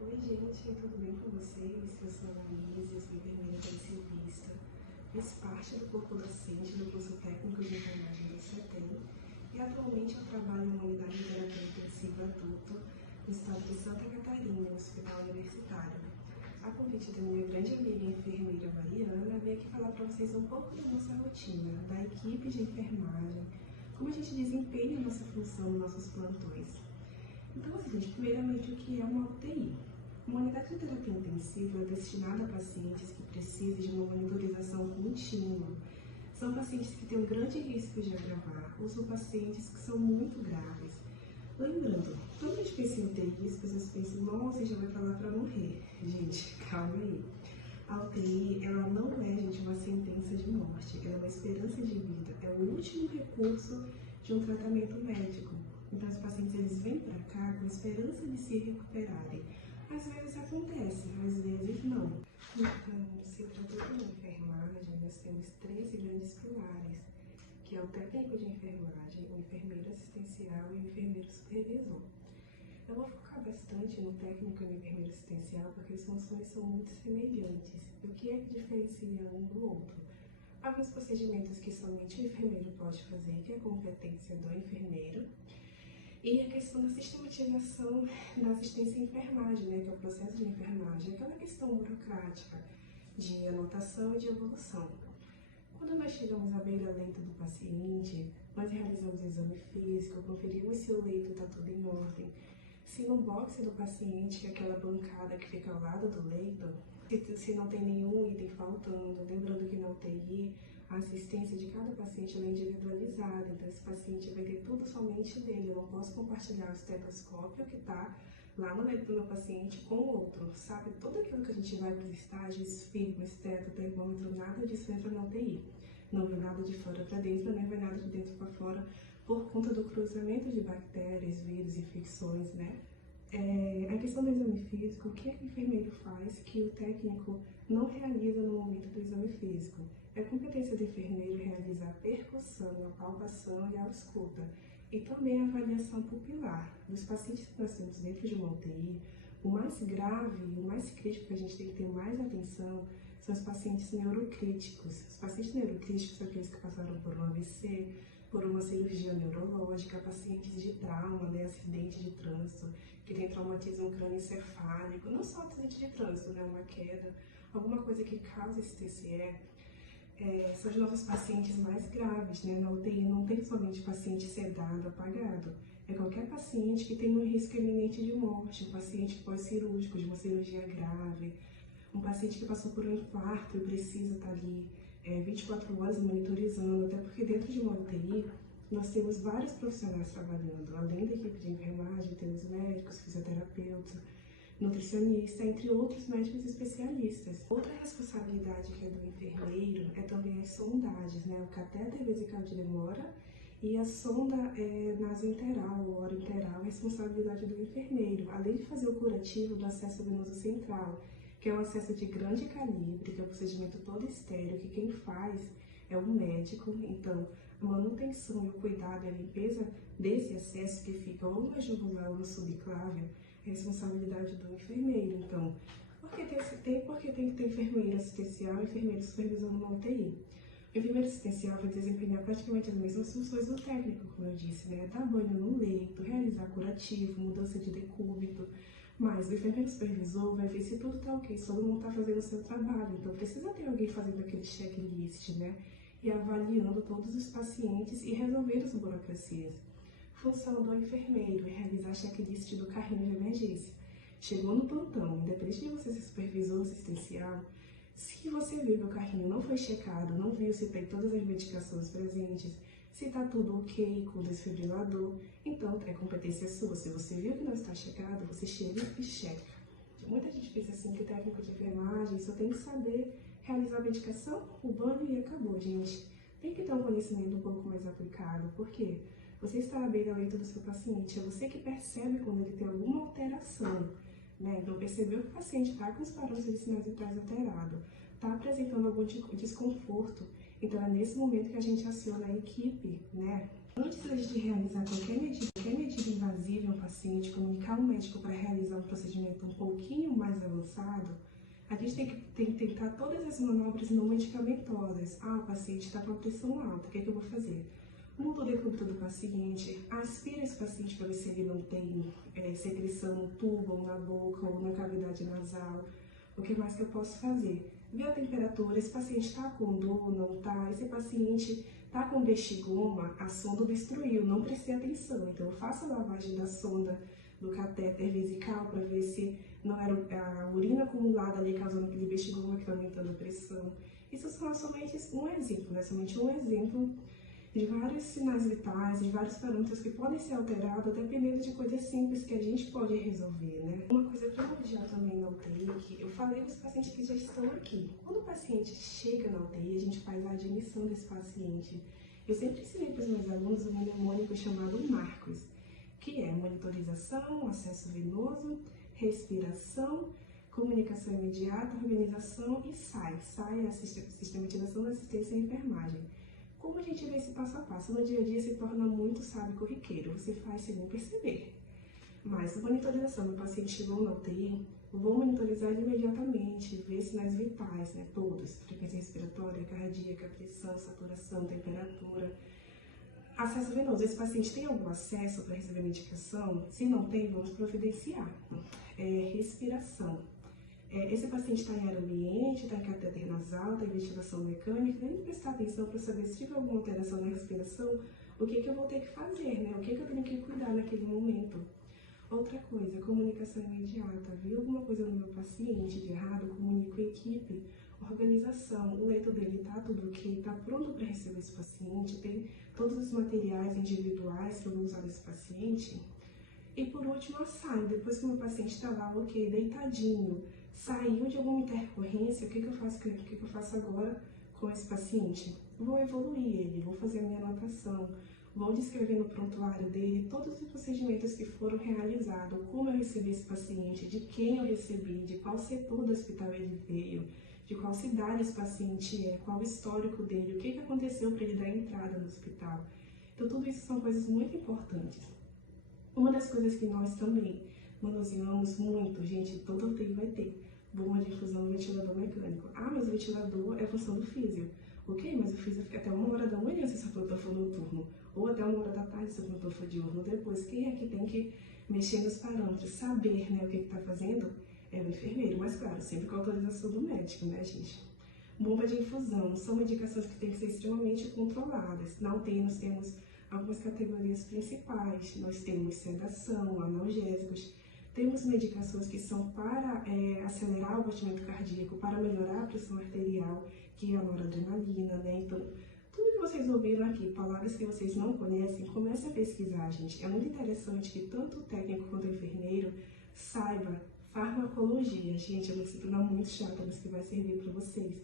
Oi gente, tudo bem com vocês? Eu sou a Anise, eu sou enfermeira intensivista, fiz parte do corpo docente do curso técnico de enfermagem do CETEM e atualmente eu trabalho em uma unidade de terapia intensiva adulto no estado de Santa Catarina, no Hospital Universitário. A convite da minha grande amiga enfermeira Mariana, eu vim aqui falar para vocês um pouco da nossa rotina, da equipe de enfermagem, como a gente desempenha a nossa função nos nossos plantões. Então, assim, primeiramente, o que é uma UTI? Uma unidade de terapia intensiva é destinada a pacientes que precisam de uma monitorização contínua. São pacientes que têm um grande risco de agravar, ou são pacientes que são muito graves. Lembrando, quando a gente pensa em UTI, as pessoas pensam, nossa, já vai pra lá para morrer. Gente, calma aí. A UTI, ela não é, gente, uma sentença de morte, ela é uma esperança de vida, é o último recurso de um tratamento médico. Então, os pacientes eles vêm para cá com esperança de se recuperarem. Às vezes acontece, às vezes não. Então, se tratando de enfermagem, nós temos 13 grandes pilares, que é o técnico de enfermagem, o enfermeiro assistencial e o enfermeiro supervisor. Eu vou focar bastante no técnico e no enfermeiro assistencial porque as funções são muito semelhantes. E o que é que diferencia um do outro? Alguns procedimentos que somente o enfermeiro pode fazer, que é a competência do enfermeiro, e a questão da sistematização da assistência à enfermagem, né, que é o processo de enfermagem, aquela questão burocrática de anotação e de evolução. Quando nós chegamos à beira-lenta do paciente, nós realizamos o exame físico, conferimos se o leito está tudo em ordem, se no boxe do paciente, que é aquela bancada que fica ao lado do leito, se não tem nenhum item faltando, lembrando que na UTI a assistência de cada paciente é individualizada, então esse paciente vai ter tudo somente dele, eu não posso compartilhar o estetoscópio que está lá no leito do meu paciente com o outro, sabe? Tudo aquilo que a gente vai para os estágios, fígado, esteto, termômetro, nada disso entra na UTI. Não vem nada de fora para dentro, nem vem nada de dentro para fora, por conta do cruzamento de bactérias, vírus, infecções, né? A questão do exame físico, o que o enfermeiro faz que o técnico não realiza no momento do exame físico? É a competência do enfermeiro realizar a percussão, a palpação e a ausculta. E também a avaliação pupilar. Dos pacientes que nós temos dentro de uma UTI, o mais grave, o mais crítico que a gente tem que ter mais atenção são os pacientes neurocríticos. Os pacientes neurocríticos são aqueles que passaram por um AVC, por uma cirurgia neurológica, pacientes de trauma, né, acidente de trânsito, que tem traumatismo crânioencefálico, não só acidente de trânsito, né, uma queda, alguma coisa que causa esse TCE. São os nossos pacientes mais graves, né? Na UTI não tem somente paciente sedado, apagado. É qualquer paciente que tem um risco iminente de morte, um paciente pós-cirúrgico, de uma cirurgia grave, um paciente que passou por um infarto e precisa estar ali 24 horas monitorizando, até porque dentro de uma UTI nós temos vários profissionais trabalhando. Além da equipe de enfermagem, temos médicos, fisioterapeutas, nutricionista, entre outros médicos especialistas. Outra responsabilidade que é do enfermeiro é também as sondagens, né? O catéter vesical de demora e a sonda nasointeral ou orointeral é responsabilidade do enfermeiro, além de fazer o curativo do acesso venoso central, que é um acesso de grande calibre, que é um procedimento todo estéril, que quem faz é o médico. Então, a manutenção e o cuidado e a limpeza desse acesso que fica ou na jugular ou no subclávio é responsabilidade do enfermeiro. Então, por que tem que ter enfermeiro assistencial e enfermeiro supervisor numa UTI? O enfermeiro assistencial vai desempenhar praticamente as mesmas funções do técnico, como eu disse, né? Dar banho no leito, realizar curativo, mudança de decúbito, mas o enfermeiro supervisor vai ver se tudo está ok, se todo mundo está fazendo o seu trabalho. Então, precisa ter alguém fazendo aquele checklist, né? E avaliando todos os pacientes e resolvendo as burocracias. Função do enfermeiro é realizar checklist do carrinho de emergência. Chegou no plantão, independente de você ser supervisor assistencial, se você viu que o carrinho não foi checado, não viu se tem todas as medicações presentes, se está tudo ok com o desfibrilador, então é competência sua. Se você viu que não está checado, você chega e checa. Muita gente pensa assim que técnico de enfermagem só tem que saber realizar a medicação, o banho e acabou, gente. Tem que ter um conhecimento um pouco mais aplicado. Por quê? Você está à beira-leito do seu paciente, é você que percebe quando ele tem alguma alteração, né? Então, percebeu que o paciente está com os padrões de sinais vitais alterados, está apresentando algum desconforto, então é nesse momento que a gente aciona a equipe, né? Antes de realizar qualquer medida invasiva em um paciente, comunicar ao médico para realizar um procedimento um pouquinho mais avançado, a gente tem que tentar todas as manobras não medicamentosas. O paciente está com a pressão alta, o que eu vou fazer? Muda o decúbito do paciente, aspira esse paciente para ver se ele não tem secreção no tubo, ou na boca, ou na cavidade nasal. O que mais que eu posso fazer? Ver a temperatura, esse paciente está com dor, não está? Esse paciente está com vestigoma, a sonda obstruiu, não prestei atenção. Então eu faço a lavagem da sonda do catéter vesical para ver se não era a urina acumulada ali causando aquele vestigoma que está aumentando a pressão. Isso são somente um exemplo, né? Somente um exemplo de vários sinais vitais, de vários parâmetros que podem ser alterados, dependendo de coisas simples que a gente pode resolver, né? Uma coisa primordial também na UTI, que eu falei para os pacientes que já estão aqui. Quando o paciente chega na UTI, a gente faz a admissão desse paciente. Eu sempre ensinei para os meus alunos um mnemônico chamado Marcos, que é monitorização, acesso venoso, respiração, comunicação imediata, organização e SAI. SAI é a sistematização da assistência e enfermagem. Como a gente vê esse passo a passo? No dia a dia se torna muito, corriqueiro. Você faz sem nem perceber. Mas a monitorização, o paciente chegou na UTI, vou monitorizar ele imediatamente, ver sinais vitais, né? Todos. Frequência respiratória, cardíaca, pressão, saturação, temperatura. Acesso venoso. Esse paciente tem algum acesso para receber medicação? Se não tem, vamos providenciar. Respiração. Esse paciente está em área ambiente, está em catéter nasal, está em ventilação mecânica, tem que prestar atenção para saber se tiver alguma alteração na respiração, o que eu vou ter que fazer, né? O que eu tenho que cuidar naquele momento. Outra coisa, comunicação imediata. Viu alguma coisa no meu paciente de errado? Comunico a equipe. Organização, o leito dele está tudo ok, está pronto para receber esse paciente, tem todos os materiais individuais que eu vou usar desse paciente. E por último, a SAI. Depois que o meu paciente está lá, ok, deitadinho, saiu de alguma intercorrência, o que eu faço agora com esse paciente? Vou evoluir ele, vou fazer a minha anotação, vou descrever no prontuário dele todos os procedimentos que foram realizados, como eu recebi esse paciente, de quem eu recebi, de qual setor do hospital ele veio, de qual cidade esse paciente é, qual o histórico dele, o que aconteceu para ele dar entrada no hospital. Então tudo isso são coisas muito importantes. Uma das coisas que nós também manuseamos muito, gente, toda UTI vai ter bomba de infusão do ventilador mecânico. Mas o ventilador é função do físio. Ok, mas o físio fica até 1h da manhã se o plantão for noturno, ou até 1h da tarde se o plantão for diurno. Depois, quem é que tem que mexer nos parâmetros, saber, né, o que está fazendo? É o enfermeiro, mas claro, sempre com a autorização do médico, né, gente? Bomba de infusão são medicações que têm que ser extremamente controladas. Na UTI nós temos algumas categorias principais. Nós temos sedação, analgésicos, temos medicações que são para acelerar o batimento cardíaco, para melhorar a pressão arterial, que é a noradrenalina, né? Então, tudo que vocês ouviram aqui, palavras que vocês não conhecem, comece a pesquisar, gente. É muito interessante que tanto o técnico quanto o enfermeiro saiba farmacologia. Gente, eu vou se tornar muito chata, mas que vai servir para vocês.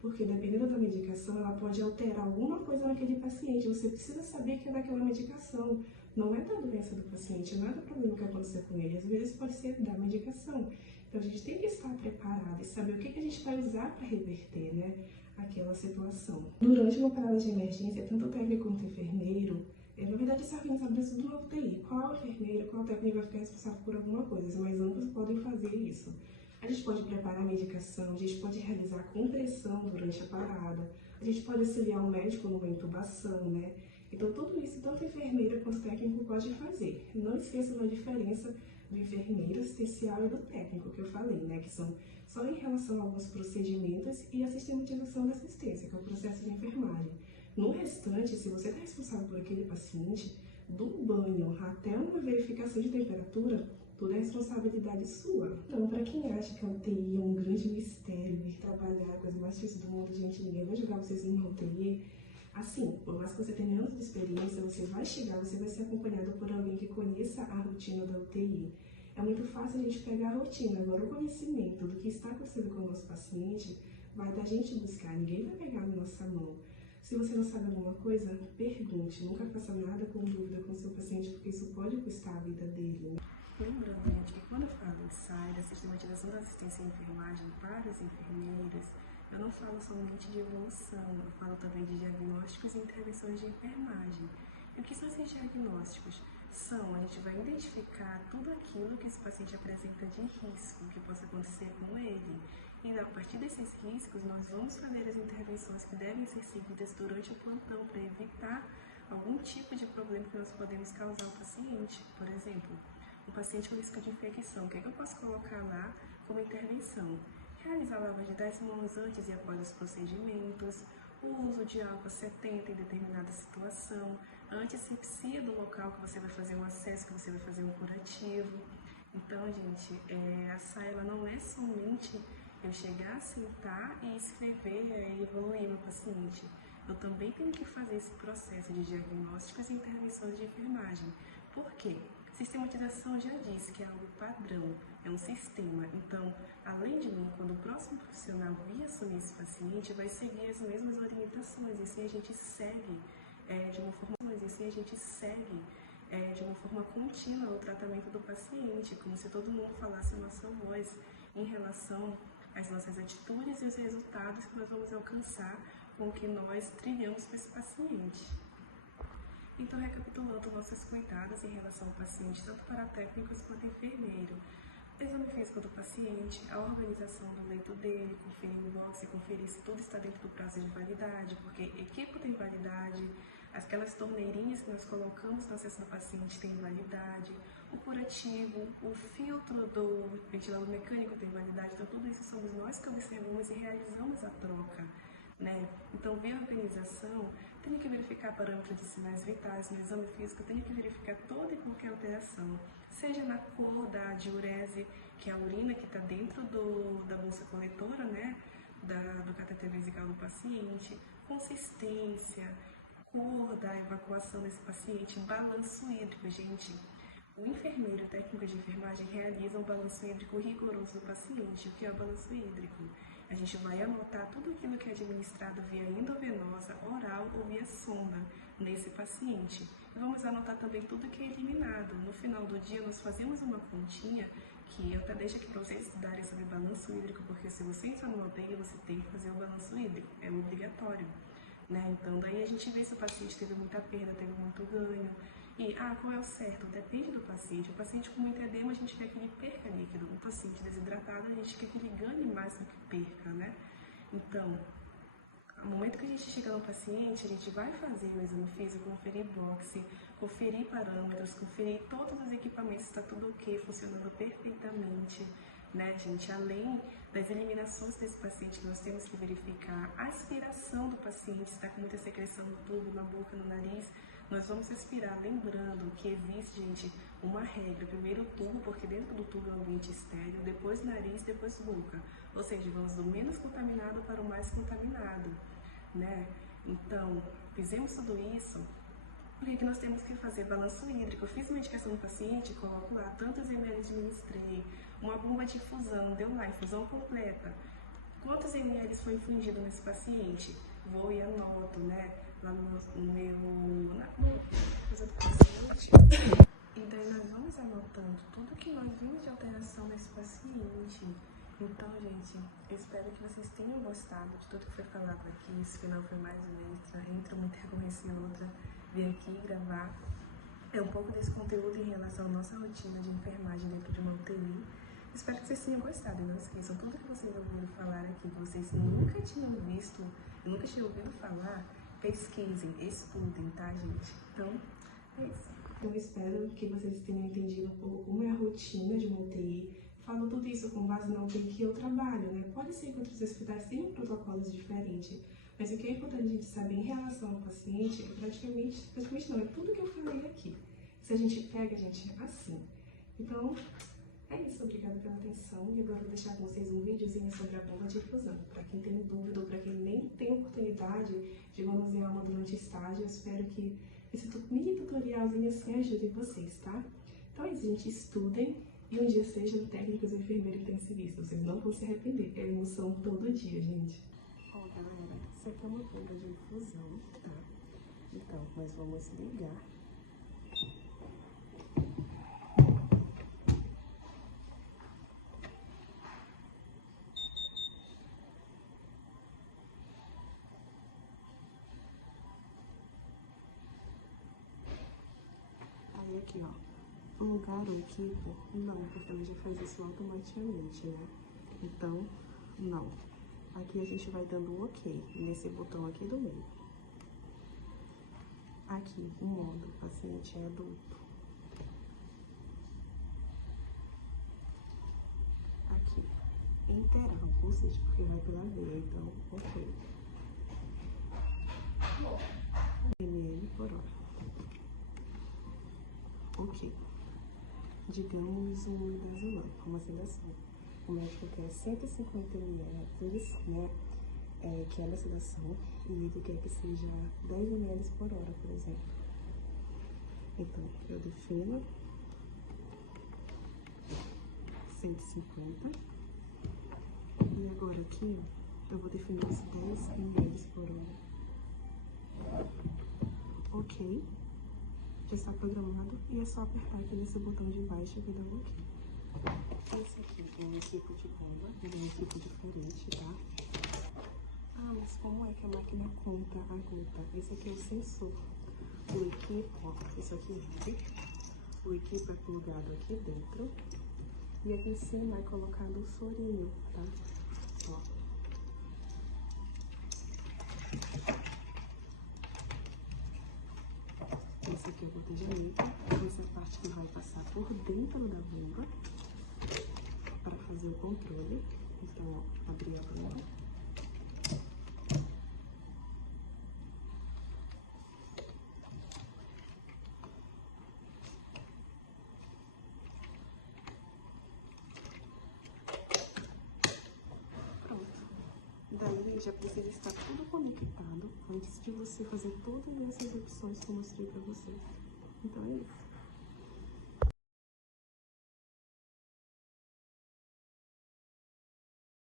Porque dependendo da medicação, ela pode alterar alguma coisa naquele paciente. Você precisa saber que é daquela medicação. Não é da doença do paciente, não é do problema que aconteceu com ele. Às vezes pode ser da medicação. Então a gente tem que estar preparado e saber o que a gente vai usar para reverter, né, aquela situação. Durante uma parada de emergência, tanto o técnico quanto o enfermeiro, na verdade se organiza dentro de uma UTI. Qual enfermeiro, qual técnico vai ficar responsável por alguma coisa, mas ambos podem fazer isso. A gente pode preparar a medicação, a gente pode realizar compressão durante a parada, a gente pode auxiliar o médico numa intubação, né? Então, tudo isso, tanto a enfermeira quanto o técnico pode fazer. Não esqueçam da diferença do enfermeiro assistencial e do técnico, que eu falei, né? Que são só em relação a alguns procedimentos e a sistematização da assistência, que é o processo de enfermagem. No restante, se você está responsável por aquele paciente, do banho até uma verificação de temperatura, tudo é responsabilidade sua. Então, para quem acha que a UTI é um grande mistério, vir trabalhar, a coisa mais difícil do mundo, gente, ninguém vai jogar vocês numa UTI. Assim, por mais que você tenha anos de experiência, você vai chegar, você vai ser acompanhado por alguém que conheça a rotina da UTI. É muito fácil a gente pegar a rotina, agora o conhecimento do que está acontecendo com o nosso paciente vai da gente buscar, ninguém vai pegar na nossa mão. Se você não sabe alguma coisa, pergunte, nunca faça nada com dúvida com o seu paciente, porque isso pode custar a vida dele. Lembrando, gente, que quando eu falo em SAI, da sistematização da assistência e enfermagem para os enfermeiros, eu não falo somente de evolução, eu falo também de diagnósticos e intervenções de enfermagem. E o que são esses diagnósticos? A gente vai vai identificar tudo aquilo que esse paciente apresenta de risco que possa acontecer com ele. E a partir desses riscos, nós vamos fazer as intervenções que devem ser seguidas durante o plantão para evitar algum tipo de problema que nós podemos causar ao paciente. Por exemplo, um paciente com risco de infecção, o que é que eu posso colocar lá como intervenção? Realizar a lavagem das mãos antes e após os procedimentos, o uso de álcool 70 em determinada situação, a antisepsia do local que você vai fazer um acesso, que você vai fazer um curativo. Então, gente, a SAI não é somente eu chegar, sentar e escrever e evoluir meu paciente. Eu também tenho que fazer esse processo de diagnósticos e intervenções de enfermagem. Por quê? Sistematização já disse que é algo padrão, é um sistema. Então, além de mim, quando o próximo profissional vir assumir esse paciente, vai seguir as mesmas orientações. E assim a gente segue de uma forma contínua o tratamento do paciente, como se todo mundo falasse a nossa voz em relação às nossas atitudes e os resultados que nós vamos alcançar com o que nós trilhamos para esse paciente. Então, recapitulando nossos cuidados em relação ao paciente, tanto para técnicos quanto enfermeiro, exame físico do paciente, a organização do leito dele, conferir o box, conferir se tudo está dentro do prazo de validade, porque equipo tem validade, aquelas torneirinhas que nós colocamos no acesso do paciente tem validade, o curativo, o filtro do ventilador mecânico tem validade, então tudo isso somos nós que observamos e realizamos a troca. Então, ver a organização, tenho que verificar parâmetros de sinais vitais no exame físico, tenho que verificar toda e qualquer alteração, seja na cor da diurese, que é a urina que está dentro da bolsa coletora, do cateter vesical do paciente, consistência, cor da evacuação desse paciente, balanço hídrico, gente. O enfermeiro e o técnico de enfermagem realizam o balanço hídrico rigoroso do paciente. O que é o balanço hídrico? A gente vai anotar tudo aquilo que é administrado via endovenosa, oral ou via sonda nesse paciente. E vamos anotar também tudo que é eliminado. No final do dia, nós fazemos uma continha que eu até deixo aqui para vocês estudarem sobre balanço hídrico, porque se você entrar numa UTI, você tem que fazer o balanço hídrico, é obrigatório. Então, daí a gente vê se o paciente teve muita perda, teve muito ganho. E, qual é o certo? Depende do paciente. O paciente com muito edema, a gente quer que ele perca líquido. O paciente desidratado, a gente quer que ele ganhe mais do que perca, Então, no momento que a gente chega no paciente, a gente vai fazer o exame físico, conferir boxe, conferir parâmetros, conferir todos os equipamentos, está tudo ok, funcionando perfeitamente, gente? Além das eliminações desse paciente, nós temos que verificar a aspiração do paciente, se está com muita secreção no tubo, na boca, no nariz. Nós vamos respirar, lembrando que existe, gente, uma regra. Primeiro o tubo, porque dentro do tubo é um ambiente estéril, depois nariz, depois boca. Ou seja, vamos do menos contaminado para o mais contaminado, Então, fizemos tudo isso, por que nós temos que fazer balanço hídrico? Eu fiz uma indicação no paciente, coloco lá tantos ml administrei, uma bomba de infusão, deu lá, infusão completa. Quantos ml foi infundido nesse paciente? Vou e anoto, lá no coisa do paciente. E daí nós vamos anotando tudo que nós vimos de alteração nesse paciente. Então, gente, eu espero que vocês tenham gostado de tudo que foi falado aqui. Esse final foi mais um extra, entre uma intercorrência e outra, vir aqui gravar. É um pouco desse conteúdo em relação à nossa rotina de enfermagem dentro de uma UTI. Espero que vocês tenham gostado e não esqueçam, tudo que vocês ouviram falar aqui, que vocês nunca tinham visto, nunca tinham ouvido falar, pesquisem, estudem, tá, gente? Então, é isso. Eu espero que vocês tenham entendido um pouco como é a rotina de uma UTI. Falo tudo isso com base na UTI que eu trabalho, Pode ser que outros hospitais tenham protocolos diferentes, mas o que é importante a gente saber em relação ao paciente é praticamente não, é tudo que eu falei aqui. Se a gente pega, gente, assim. Então, é isso, obrigada pela atenção. E agora eu vou deixar com vocês um videozinho sobre a bomba de infusão. Para quem tem dúvida ou para quem nem tem oportunidade de manusear uma durante estágio, eu espero que esse mini tutorialzinho assim ajude vocês, tá? Então é isso, gente, estudem e um dia sejam técnicos e enfermeiros intensivistas. Vocês não vão se arrepender, é emoção todo dia, gente. Ó, galera, isso aqui é uma bomba de infusão, tá? Então, nós vamos ligar. Aí aqui, ó, lugar o equipe? Não, porque ela já faz isso automaticamente, né? Então, não. Aqui a gente vai dando um OK nesse botão aqui do meio. Aqui, o modo paciente adulto. Aqui, interal, ou seja, porque vai pela veia, então, OK. ml por hora. OK. Digamos um midazolam, uma sedação. O médico quer 150 ml, né? Que é da sedação, e ele quer que seja 10 ml por hora, por exemplo. Então, eu defino 150. E agora aqui, eu vou definir os 10 ml por hora. OK. Já está programado e é só apertar aqui nesse botão de baixo que dá um OK. Esse aqui é um tipo de bomba, ele é um tipo diferente, tá? Ah, mas como é que a máquina conta a gota? Esse aqui é o sensor. O equipo, ó, isso aqui é o equipo é plugado aqui dentro. E aqui em cima é colocado o sorinho, tá? Ó. Esse aqui é o botejamento. Essa é a parte que vai passar por dentro da bomba para fazer o controle. Então, ó, abrir a bomba. Daí já precisa estar tudo conectado antes de você fazer todas essas opções que eu mostrei para vocês. Então é isso.